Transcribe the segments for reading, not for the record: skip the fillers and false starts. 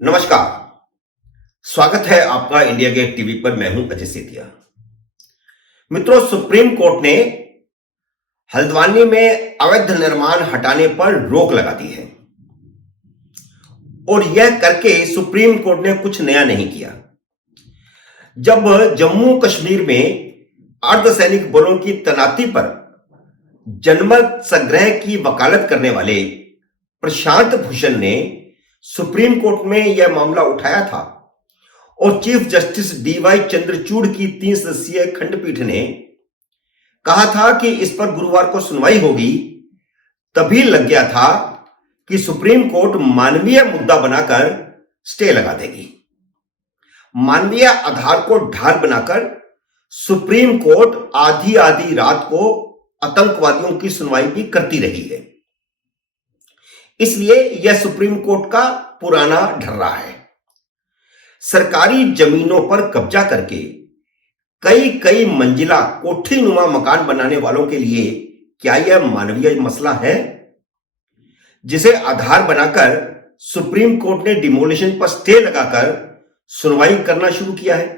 नमस्कार। स्वागत है आपका इंडिया गेट टीवी पर। मैं हूं अजय सेतिया। मित्रों, सुप्रीम कोर्ट ने हल्द्वानी में अवैध निर्माण हटाने पर रोक लगा दी है और यह करके सुप्रीम कोर्ट ने कुछ नया नहीं किया। जब जम्मू कश्मीर में अर्धसैनिक बलों की तैनाती पर जनमत संग्रह की वकालत करने वाले प्रशांत भूषण ने सुप्रीम कोर्ट में यह मामला उठाया था और चीफ जस्टिस डीवाई चंद्रचूड़ की 3 सदस्यीय खंडपीठ ने कहा था कि इस पर गुरुवार को सुनवाई होगी। तभी लग गया था कि सुप्रीम कोर्ट मानवीय मुद्दा बनाकर स्टे लगा देगी। मानवीय आधार को ढाल बनाकर सुप्रीम कोर्ट आधी आधी रात को आतंकवादियों की सुनवाई भी करती रही है। इसलिए यह सुप्रीम कोर्ट का पुराना ढर्रा है। सरकारी जमीनों पर कब्जा करके कई कई मंजिला कोठीनुमा मकान बनाने वालों के लिए क्या यह मानवीय मसला है, जिसे आधार बनाकर सुप्रीम कोर्ट ने डिमोलिशन पर स्टे लगाकर सुनवाई करना शुरू किया है?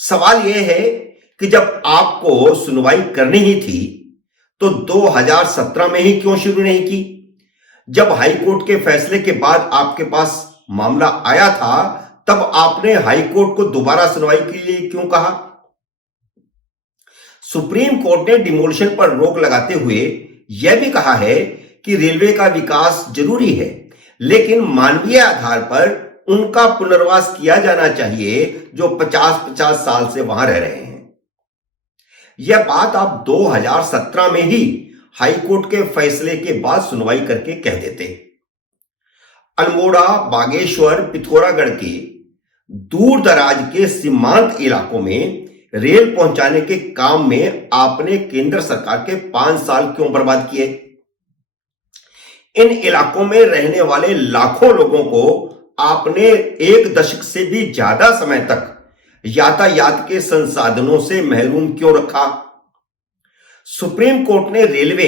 सवाल यह है कि जब आपको सुनवाई करनी ही थी तो 2017 में ही क्यों शुरू नहीं की? जब हाईकोर्ट के फैसले के बाद आपके पास मामला आया था तब आपने हाईकोर्ट को दोबारा सुनवाई के लिए क्यों कहा? सुप्रीम कोर्ट ने डिमोलिशन पर रोक लगाते हुए यह भी कहा है कि रेलवे का विकास जरूरी है, लेकिन मानवीय आधार पर उनका पुनर्वास किया जाना चाहिए जो 50-50 साल से वहां रह रहे हैं। यह बात आप 2017 में ही हाईकोर्ट के फैसले के बाद सुनवाई करके कह देते। अल्मोड़ा, बागेश्वर, पिथौरागढ़ के दूर दराज के सीमांत इलाकों में रेल पहुंचाने के काम में आपने केंद्र सरकार के 5 साल क्यों बर्बाद किए? इन इलाकों में रहने वाले लाखों लोगों को आपने 1 दशक से भी ज्यादा समय तक यातायात के संसाधनों से महरूम क्यों रखा? सुप्रीम कोर्ट ने रेलवे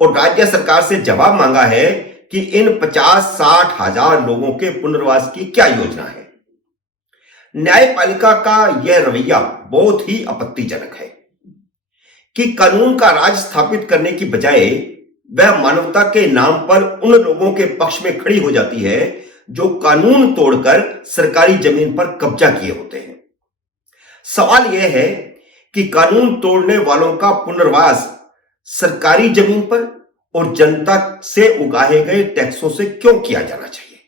और राज्य सरकार से जवाब मांगा है कि इन 50-60 हजार लोगों के पुनर्वास की क्या योजना है। न्यायपालिका का यह रवैया बहुत ही आपत्तिजनक है कि कानून का राज स्थापित करने की बजाय वह मानवता के नाम पर उन लोगों के पक्ष में खड़ी हो जाती है जो कानून तोड़कर सरकारी जमीन पर कब्जा किए होते हैं। सवाल यह है कि कानून तोड़ने वालों का पुनर्वास सरकारी जमीन पर और जनता से उगाए गए टैक्सों से क्यों किया जाना चाहिए?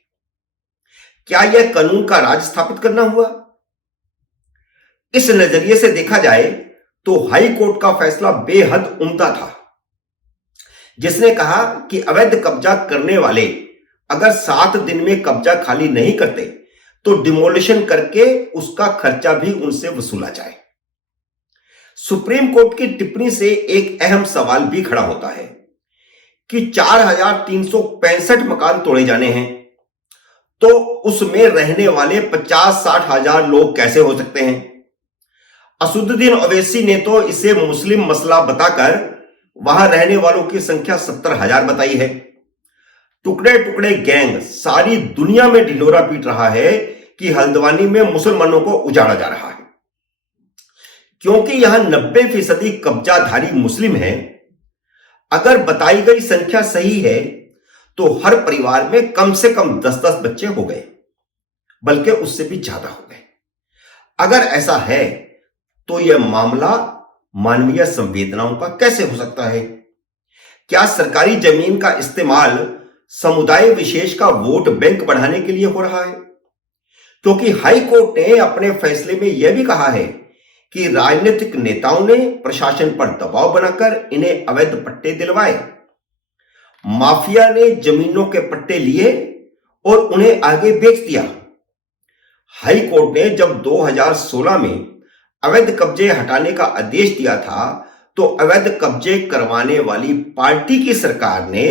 क्या यह कानून का राज स्थापित करना हुआ? इस नजरिए से देखा जाए तो हाई कोर्ट का फैसला बेहद उम्दा था, जिसने कहा कि अवैध कब्जा करने वाले अगर 7 दिन में कब्जा खाली नहीं करते तो डिमोलिशन करके उसका खर्चा भी उनसे वसूला जाए। सुप्रीम कोर्ट की टिप्पणी से एक अहम सवाल भी खड़ा होता है कि 4365 मकान तोड़े जाने हैं तो उसमें रहने वाले 50-60 हजार लोग कैसे हो सकते हैं? असुद्दीन ओवैसी ने तो इसे मुस्लिम मसला बताकर वहां रहने वालों की संख्या 70,000 बताई है। टुकड़े टुकड़े गैंग सारी दुनिया में ढिंढोरा पीट रहा है कि हल्द्वानी में मुसलमानों को उजाड़ा जा रहा है। क्योंकि यहां 90% कब्जाधारी मुस्लिम हैं, अगर बताई गई संख्या सही है तो हर परिवार में कम से कम 10-10 बच्चे हो गए, बल्कि उससे भी ज्यादा हो गए। अगर ऐसा है तो यह मामला मानवीय संवेदनाओं का कैसे हो सकता है? क्या सरकारी जमीन का इस्तेमाल समुदाय विशेष का वोट बैंक बढ़ाने के लिए हो रहा है? क्योंकि हाई कोर्ट ने अपने फैसले में यह भी कहा है कि राजनीतिक नेताओं ने प्रशासन पर दबाव बनाकर इन्हें अवैध पट्टे दिलवाए। माफिया ने जमीनों के पट्टे लिए और उन्हें आगे बेच दिया। हाई कोर्ट ने जब 2016 में अवैध कब्जे हटाने का आदेश दिया था तो अवैध कब्जे करवाने वाली पार्टी की सरकार ने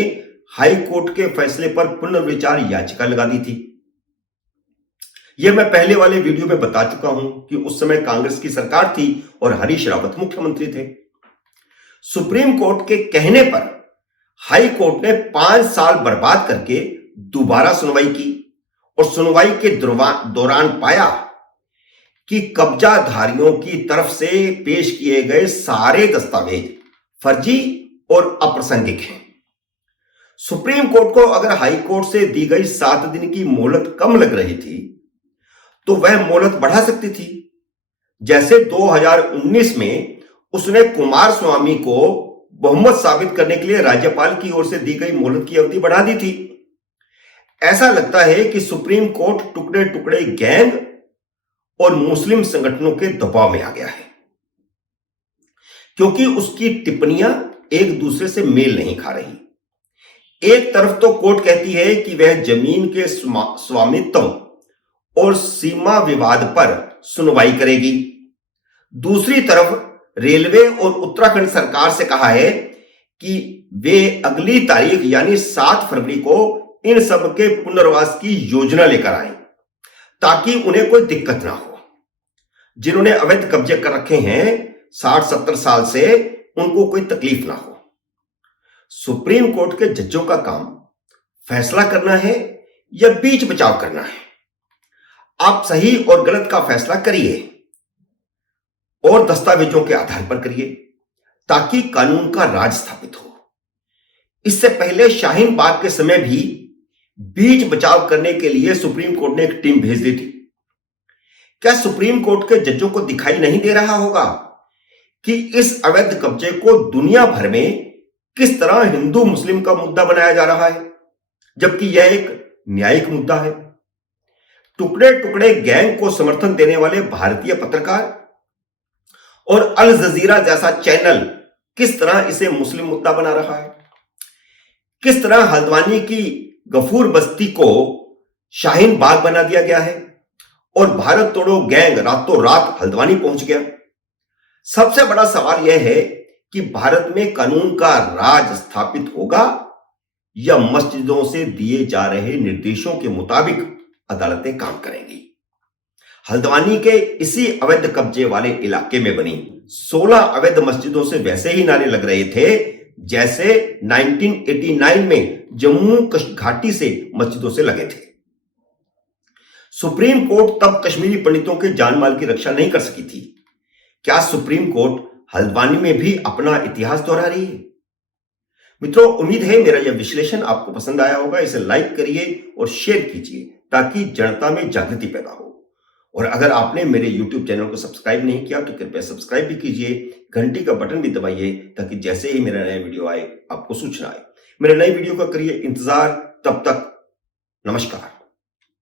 हाई कोर्ट के फैसले पर पुनर्विचार याचिका लगा दी थी। यह मैं पहले वाले वीडियो में बता चुका हूं कि उस समय कांग्रेस की सरकार थी और हरीश रावत मुख्यमंत्री थे। सुप्रीम कोर्ट के कहने पर हाई कोर्ट ने 5 साल बर्बाद करके दोबारा सुनवाई की और सुनवाई के दौरान पाया कि कब्जाधारियों की तरफ से पेश किए गए सारे दस्तावेज फर्जी और अप्रासंगिक हैं। सुप्रीम कोर्ट को अगर हाई कोर्ट से दी गई 7 दिन की मोहलत कम लग रही थी तो वह मोहलत बढ़ा सकती थी। जैसे 2019 में उसने कुमार स्वामी को बहुमत साबित करने के लिए राज्यपाल की ओर से दी गई मोहलत की अवधि बढ़ा दी थी। ऐसा लगता है कि सुप्रीम कोर्ट टुकड़े टुकड़े गैंग और मुस्लिम संगठनों के दबाव में आ गया है, क्योंकि उसकी टिप्पणियां एक दूसरे से मेल नहीं खा रही। एक तरफ तो कोर्ट कहती है कि वह जमीन के स्वामित्व और सीमा विवाद पर सुनवाई करेगी, दूसरी तरफ रेलवे और उत्तराखंड सरकार से कहा है कि वे अगली तारीख यानी 7 फरवरी को इन सब के पुनर्वास की योजना लेकर आए ताकि उन्हें कोई दिक्कत ना हो। जिन्होंने अवैध कब्जे कर रखे हैं 60-70 साल से, उनको कोई तकलीफ ना हो। सुप्रीम कोर्ट के जजों का काम फैसला करना है या बीच बचाव करना है। आप सही और गलत का फैसला करिए और दस्तावेजों के आधार पर करिए ताकि कानून का राज स्थापित हो। इससे पहले शाहीन बाग के समय भी बीच बचाव करने के लिए सुप्रीम कोर्ट ने एक टीम भेज दी थी। क्या सुप्रीम कोर्ट के जजों को दिखाई नहीं दे रहा होगा कि इस अवैध कब्जे को दुनिया भर में किस तरह हिंदू मुस्लिम का मुद्दा बनाया जा रहा है, जबकि यह एक न्यायिक मुद्दा है। टुकड़े टुकड़े गैंग को समर्थन देने वाले भारतीय पत्रकार और अल जजीरा जैसा चैनल किस तरह इसे मुस्लिम मुद्दा बना रहा है। किस तरह हल्द्वानी की गफूर बस्ती को शाहीन बाग बना दिया गया है और भारत तोड़ो गैंग रातों रात हल्द्वानी पहुंच गया। सबसे बड़ा सवाल यह है कि भारत में कानून का राज स्थापित होगा या मस्जिदों से दिए जा रहे निर्देशों के मुताबिक अदालतें काम करेंगी। हल्द्वानी के इसी अवैध कब्जे वाले इलाके में बनी 16 अवैध मस्जिदों से वैसे ही नारे लग रहे थे जैसे 1989 में जम्मू घाटी से मस्जिदों से लगे थे। सुप्रीम कोर्ट तब कश्मीरी पंडितों के जान माल की रक्षा नहीं कर सकी थी। क्या सुप्रीम कोर्ट हल्द्वानी में भी अपना इतिहास दोहरा रही है? मित्रों, उम्मीद है मेरा यह विश्लेषण आपको पसंद आया होगा। इसे लाइक करिए और शेयर कीजिए ताकि जनता में जागृति पैदा हो। और अगर आपने मेरे YouTube चैनल को सब्सक्राइब नहीं किया तो कृपया सब्सक्राइब भी कीजिए, घंटी का बटन भी दबाइए ताकि जैसे ही मेरा नया वीडियो आए आपको सूचना आए। मेरे नए वीडियो का करिए इंतजार। तब तक नमस्कार।